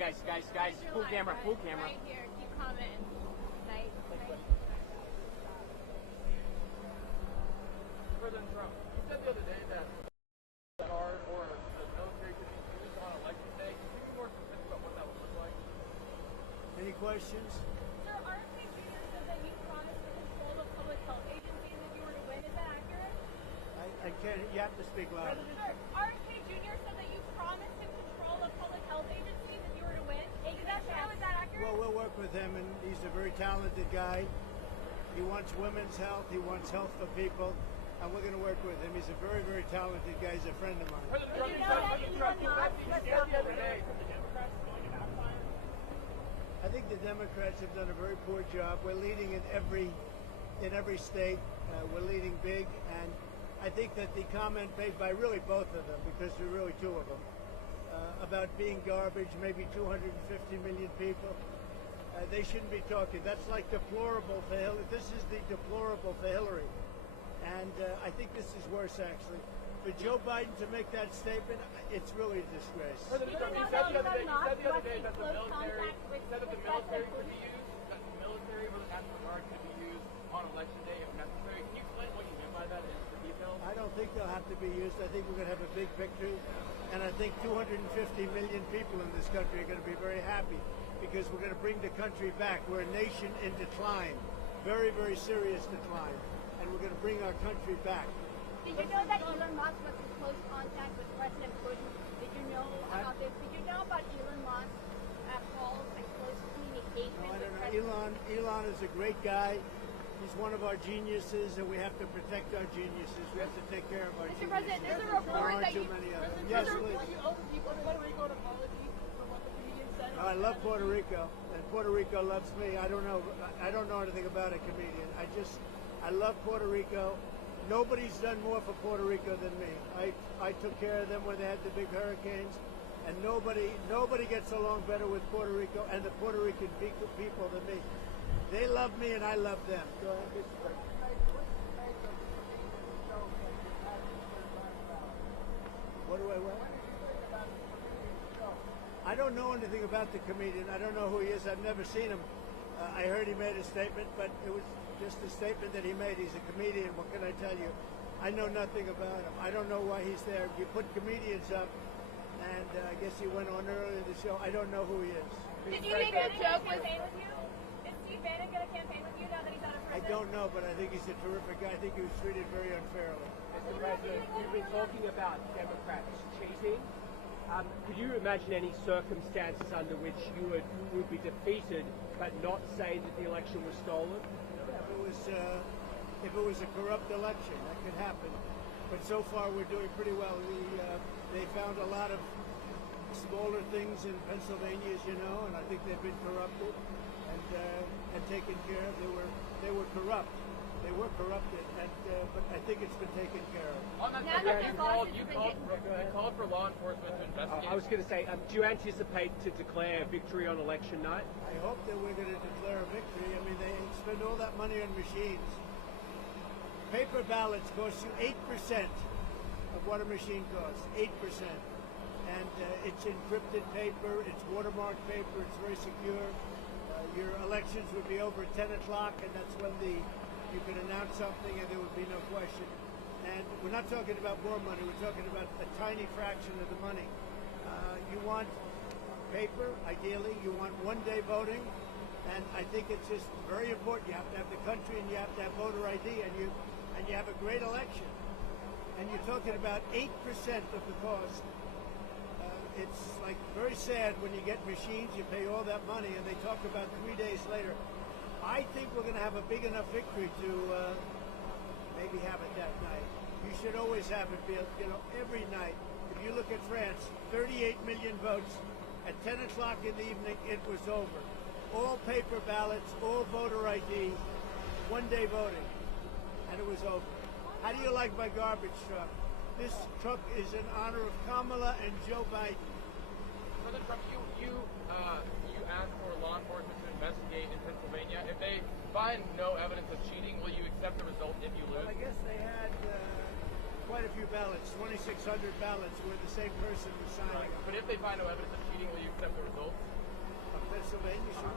right, guys, full camera. Right here, keep commenting. Nice. President Trump, you said the other day that card or the military could be used on election day. Can you be more specific about what that would look like? Any questions? Sir, RFK Jr. said that you promised to control the public health agencies if you were to win. Is that accurate? I can't. You have to speak louder. Sir, RFK Jr. said that you promised to control the public health agencies if you were to win. Is that true? Is that accurate? Well, we'll work with him, and he's a very talented guy. He wants women's health. He wants health for people. And we're going to work with him. He's a very, very talented guy. He's a friend of mine. President Trump, you said the other day from the Democrats going to backfire. I think the Democrats have done a very poor job. We're leading in every state. We're leading big, and I think that the comment made by really both of them, because there are really two of them, about being garbage, maybe 250 million people, they shouldn't be talking. That's like deplorable for Hillary. This is the deplorable for Hillary. And I think this is worse, actually. For Joe Biden to make that statement, it's really a disgrace. President Trump, you said the other day that the military could be used, that the military or the National Guard could be used on election day if necessary. Can you explain what you mean by that in the details? I don't think they'll have to be used. I think we're going to have a big victory. And I think 250 million people in this country are going to be very happy because we're going to bring the country back. We're a nation in decline, very, very serious decline. And we're going to bring our country back. Did you know that Elon Musk was in close contact with President Putin? Did you know about this? Did you know about Elon Musk calls and close communication No, I with don't President? know. Elon is a great guy. He's one of our geniuses, and we have to protect our geniuses. We have to take care of our Mr. geniuses. President, there's a There report aren't that too you... many of them. Yes, please. Puerto Rico an apology for what the comedian said? I love Puerto Rico, and Puerto Rico loves me. I don't know anything about a comedian. I love Puerto Rico. Nobody's done more for Puerto Rico than me. I took care of them when they had the big hurricanes, and nobody gets along better with Puerto Rico and the Puerto Rican people than me. They love me, and I love them. Go ahead. What do I want? I don't know anything about the comedian. I don't know who he is. I've never seen him. I heard he made a statement, but it was just a statement that he made. He's a comedian. What can I tell you? I know nothing about him. I don't know why he's there. You put comedians up, and I guess he went on earlier in the show. I don't know who he is. Did you make a joke with him? Is Steve Bannon going to campaign with you now that he's out of I prison? don't know, but I think he's a terrific guy. I think he was treated very unfairly. Mr. President, you've been talking about Democrats cheating. Could you imagine any circumstances under which you would be defeated but not say that the election was stolen? If it was a corrupt election, that could happen. But so far, we're doing pretty well. They found a lot of smaller things in Pennsylvania, as you know, and I think they've been corrupted and taken care of. They were corrupt. They were corrupted, but I think it's been taken care of. On that Now subject, that you called for law enforcement to investigate. I was going to say, do you anticipate to declare victory on election night? I hope that we're going to declare a victory. I mean, they spend all that money on machines. Paper ballots cost you 8% of what a machine costs, 8%. And it's encrypted paper, it's watermarked paper, it's very secure. Your elections would be over at 10 o'clock, and that's when you can announce something and there would be no question. And we're not talking about more money, we're talking about a tiny fraction of the money. You want paper, ideally, you want one-day voting, and I think it's just very important. You have to have the country and you have to have voter ID, and you have a great election. And you're talking about 8% of the cost. It's like very sad when you get machines, you pay all that money, and they talk about 3 days later. I think we're going to have a big enough victory to maybe have it that night. You should always have it, every night. If you look at France, 38 million votes. At 10 o'clock in the evening, it was over. All paper ballots, all voter ID, one-day voting, and it was over. How do you like my garbage truck? This truck is in honor of Kamala and Joe Biden. President Trump, you asked for law enforcement to investigate in Pennsylvania. If they find no evidence of cheating, will you accept the result if you lose? Well, I guess they had quite a few ballots, 2,600 ballots where the same person was signing. But if they find no evidence of cheating, cheating, will you accept the results? Of Pennsylvania, sure.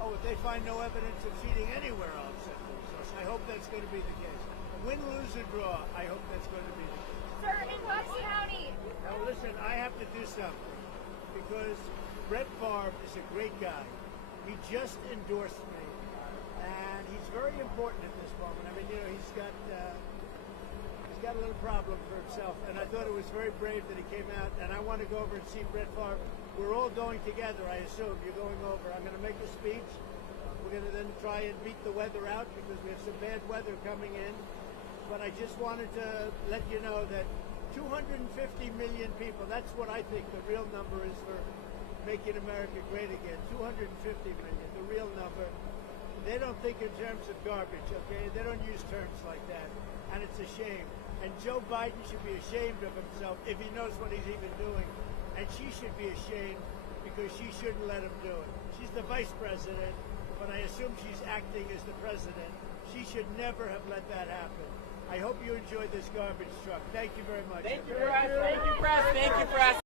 Oh, if they find no evidence of cheating anywhere, I'll accept the results. I hope that's going to be the case. Win, lose, or draw, I hope that's going to be the case. Sir, in Bucks County. Now listen, I have to do something because Brett Favre is a great guy. He just endorsed me, and he's very important at this moment. I mean, you know, he's got a little problem for himself, and I thought it was very brave that he came out. And I want to go over and see Brett Favre. We're all going together, I assume. You're going over. I'm going to make a speech. We're going to then try and beat the weather out because we have some bad weather coming in. But I just wanted to let you know that 250 million people, that's what I think the real number is for making America great again. 250 million, the real number. They don't think in terms of garbage, okay? They don't use terms like that. And it's a shame. And Joe Biden should be ashamed of himself if he knows what he's even doing. And she should be ashamed because she shouldn't let him do it. She's the vice president, but I assume she's acting as the president. She should never have let that happen. I hope you enjoyed this garbage truck. Thank you very much. Thank you, press. Thank you, press. Thank you, press.